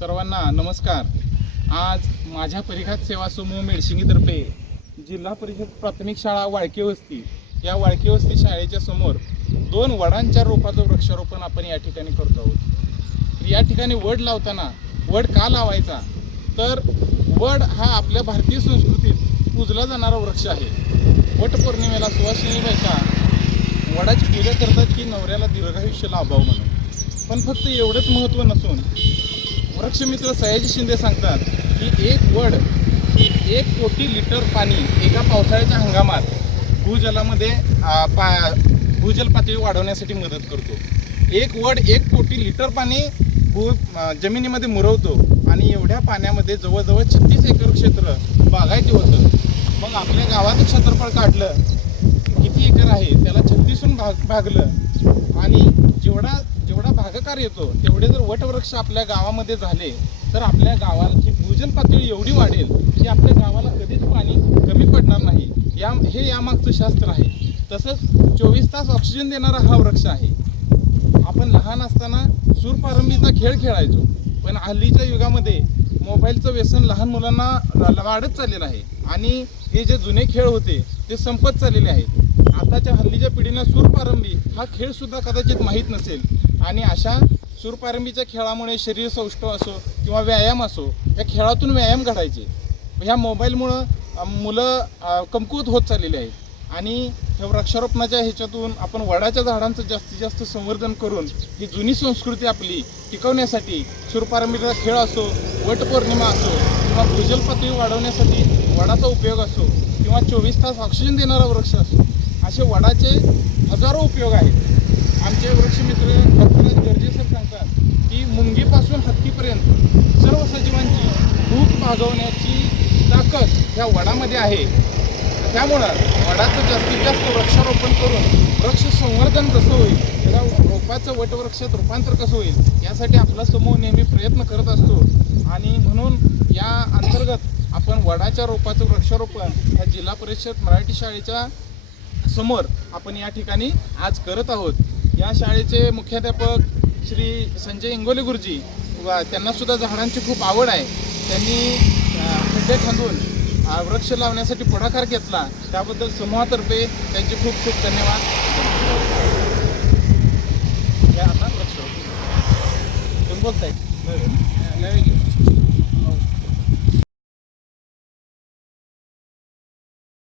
सर्वांना नमस्कार. आज माझ्या परिघात सेवा समूह मेडशिंगीतर्फे जिल्हा परिषद प्राथमिक शाळा वाळके वस्ती या वाळके वस्ती शाळेच्या समोर दोन वडांच्या रोपाचं वृक्षारोपण आपण या ठिकाणी करतो आहोत. या ठिकाणी वड लावताना वड का लावायचा? तर वड हा आपल्या भारतीय संस्कृतीत पूजला जाणारा वृक्ष आहे. वट पौर्णिमेला सुवासिनी बायका वडाची पूजा करतात की नवऱ्याला दीर्घायुष्य लाभावं म्हणून. पण फक्त एवढंच महत्त्व नसून वृक्षमित्र सयाजी शिंदे सांगतात की एक वड एक कोटी लिटर पाणी एका पावसाळ्याच्या हंगामात भूजलामध्ये पा भूजल पातळी वाढवण्यासाठी मदत करतो. एक वड एक कोटी लिटर पाणी भू जमिनीमध्ये मुरवतो आणि एवढ्या पाण्यामध्ये जवळजवळ छत्तीस एकर क्षेत्र बागायती होतं. मग आपल्या गावाचं क्षेत्रफळ काढलं किती एकर आहे त्याला छत्तीसून भाग भागलं आणि जेवढा येतो तेवढे जर वटवृक्ष आपल्या गावामध्ये झाले तर आपल्या गावाची भूजल पातळी एवढी वाढेल की आपल्या गावाला कधीच पाणी कमी पडणार नाही. या हे यामागचं शास्त्र आहे. तसंच चोवीस तास ऑक्सिजन देणारा हा वृक्ष आहे. आपण लहान असताना सूरपारंबीचा खेळ खेळायचो पण हल्लीच्या युगामध्ये मोबाईलचं व्यसन लहान मुलांना वाढत चाललेलं आहे. आणि हे जे जुने खेळ होते ते संपत चाललेले आहेत. आताच्या हल्लीच्या पिढीला सूरपारंबी हा खेळसुद्धा कदाचित माहीत नसेल. आणि अशा सूरपारंबीच्या खेळामुळे शरीर सौष्ठव असो किंवा व्यायाम असो या खेळातून व्यायाम घडायचे. ह्या मोबाईलमुळं मुलं कमकुवत होत चाललेली आहेत. आणि ह्या वृक्षारोपणाच्या ह्याच्यातून आपण वडाच्या झाडांचं जास्तीत जास्त संवर्धन करून ही जुनी संस्कृती आपली टिकवण्यासाठी सूरपारंबीचा खेळ असो वटपौर्णिमा असो किंवा भूजल पातळी वाढवण्यासाठी वडाचा उपयोग असो किंवा चोवीस तास ऑक्सिजन देणारा वृक्ष असो असे वडाचे हजारो उपयोग आहेत. आमचे वृक्ष डॉक्टर गरजेसर सांगतात की मुंगीपासून हत्तीपर्यंत सर्व सजीवांची भूक भागवण्याची ताकद ह्या वडामध्ये आहे. त्यामुळं वडाचं जास्तीत जास्त वृक्षारोपण करून वृक्ष संवर्धन कसं होईल त्याला रोपाचं वटवृक्षात रूपांतर कसं होईल यासाठी आपला समूह नेहमी प्रयत्न करत असतो. आणि म्हणून या अंतर्गत आपण वडाच्या रोपाचं वृक्षारोपण ह्या जिल्हा परिषद मराठी शाळेच्या समोर आपण या ठिकाणी आज करत आहोत. या शाळेचे मुख्याध्यापक श्री संजय इंगोले गुरुजी वा त्यांना सुद्धा झाडांची खूप आवड आहे. त्यांनी खड्डे खांदून वृक्ष लावण्यासाठी पुढाकार घेतला. त्याबद्दल समूहातर्फे त्यांचे खूप खूप धन्यवाद. या आता वृक्ष. बोलताय?